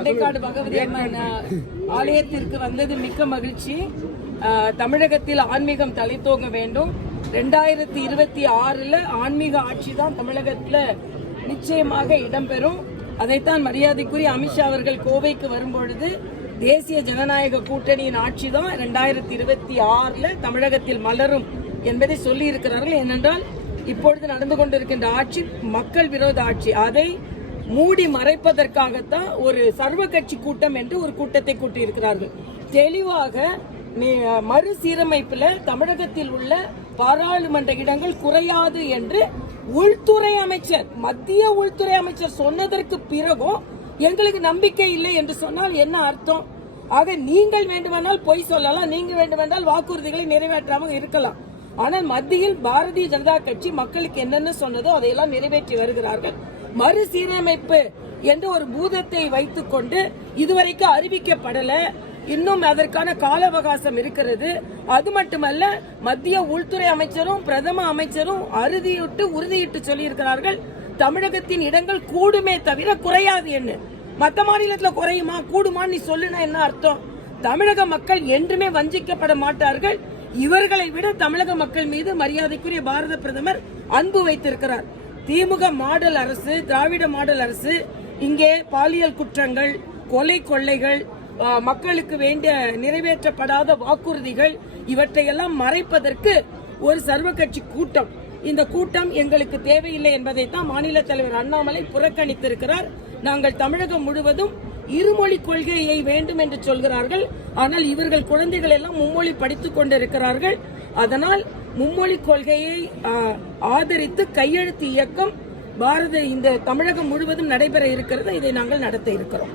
பண்டைக்காடு பகவதி அம்மன் ஆலயத்திற்கு வந்தது மிக்க மகிழ்ச்சி. தமிழகத்தில் ஆன்மீகம் தலைத்தோங்க வேண்டும். 2026 ஆன்மீக ஆட்சி தான் தமிழகத்தில் நிச்சயமாக இடம்பெறும். அதைத்தான் மரியாதைக்குரிய அமித்ஷா அவர்கள் கோவைக்கு வரும்பொழுது தேசிய ஜனநாயக கூட்டணியின் ஆட்சி தான் 2026 தமிழகத்தில் மலரும் என்பதை சொல்லி இருக்கிறார்கள். ஏனென்றால் இப்பொழுது நடந்து கொண்டிருக்கின்ற ஆட்சி மக்கள் விரோத ஆட்சி. அதை மூடி மறைப்பதற்காகத்தான் ஒரு சர்வ கட்சி கூட்டம் என்று ஒரு கூட்டத்தை கூட்டியிருக்கிறார்கள். தெளிவாக மறுசீரமைப்பில் தமிழகத்தில் உள்ள பாராளுமன்ற இடங்கள் குறையாது என்று உள்துறை அமைச்சர், மத்திய உள்துறை அமைச்சர் சொன்னதற்கு பிறகும் எங்களுக்கு நம்பிக்கை இல்லை என்று சொன்னால் என்ன அர்த்தம்? ஆக நீங்கள் வேண்டுமென்றால் பொய் சொல்லலாம், நீங்க வேண்டுமென்றால் வாக்குறுதிகளை நிறைவேற்றாமல் இருக்கலாம். ஆனால் மத்தியில் பாரதிய ஜனதா கட்சி மக்களுக்கு என்னென்ன சொன்னதோ அதையெல்லாம் நிறைவேற்றி வருகிறார்கள். மறுசீரமைப்பு என்ற ஒரு பூதத்தை வைத்துக் கொண்டு இதுவரைக்கும் அறிவிக்கப்படல. இன்னும் அதற்கான கால அவகாசம் இருக்கிறது. அது மட்டுமல்ல, மத்திய உள்துறை அமைச்சரும் பிரதம அமைச்சரும் உறுதியிட்டு சொல்லியிருக்கிறார்கள், தமிழகத்தின் இடங்கள் கூடுமே தவிர குறையாது. என்ன மற்ற மாநிலத்தில் குறையுமா கூடுமான்னு நீ சொல்லுனா என்ன அர்த்தம்? தமிழக மக்கள் என்றுமே வஞ்சிக்கப்பட மாட்டார்கள். இவர்களை விட தமிழக மக்கள் மீது மரியாதைக்குரிய பாரத பிரதமர் அன்பு வைத்திருக்கிறார். திமுக மாடல் அரசு, திராவிட மாடல் அரசு இங்கே பாலியல் குற்றங்கள், கொலை கொள்ளைகள், மக்களுக்கு வேண்டிய நிறைவேற்றப்படாத வாக்குறுதிகள் இவற்றையெல்லாம் மறைப்பதற்கு ஒரு சர்வ கட்சி கூட்டம். இந்த கூட்டம் எங்களுக்கு தேவையில்லை என்பதைத்தான் மாநில தலைவர் அண்ணாமலை புறக்கணித்திருக்கிறார். நாங்கள் தமிழகம் முழுவதும் இருமொழி கொள்கையை வேண்டும் என்று சொல்கிறார்கள். ஆனால் இவர்கள் குழந்தைகள் எல்லாம் மும்மொழி படித்துக் கொண்டிருக்கிறார்கள். அதனால் மும்மொழி கொள்கையை ஆதரித்து கையெழுத்து இயக்கம் இந்த தமிழகம் முழுவதும் நடைபெற இருக்கிறது. இதை நாங்கள் நடத்த இருக்கிறோம்.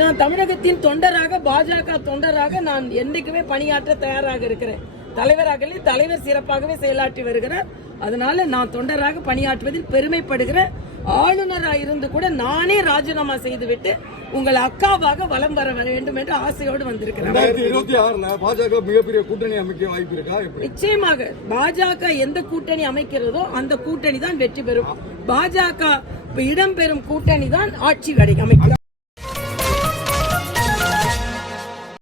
நான் தமிழகத்தின் தொண்டராக, பாஜக தொண்டராக நான் என்றைக்குமே பணியாற்ற தயாராக இருக்கிறேன். தலைவர் சிறப்பாகவே செயலாற்றி வருகிறார். அதனால நான் தொண்டராக பணியாற்றுவதில் பெருமைப்படுகிறேன். ஆளுநராக இருந்து கூட நானே ராஜினாமா செய்துவிட்டு உங்கள் அக்காவாக வலம் வர வேண்டும் என்று ஆசையோடு வந்திருக்கிறேன். 2026 பாஜக மிகப்பெரிய கூட்டணி அமைக்க வாய்ப்பு இருக்கா? நிச்சயமாக பாஜக எந்த கூட்டணி அமைக்கிறதோ அந்த கூட்டணி தான் வெற்றி பெறும். பாஜக இடம்பெறும் கூட்டணி தான் ஆட்சி அமைக்கும்.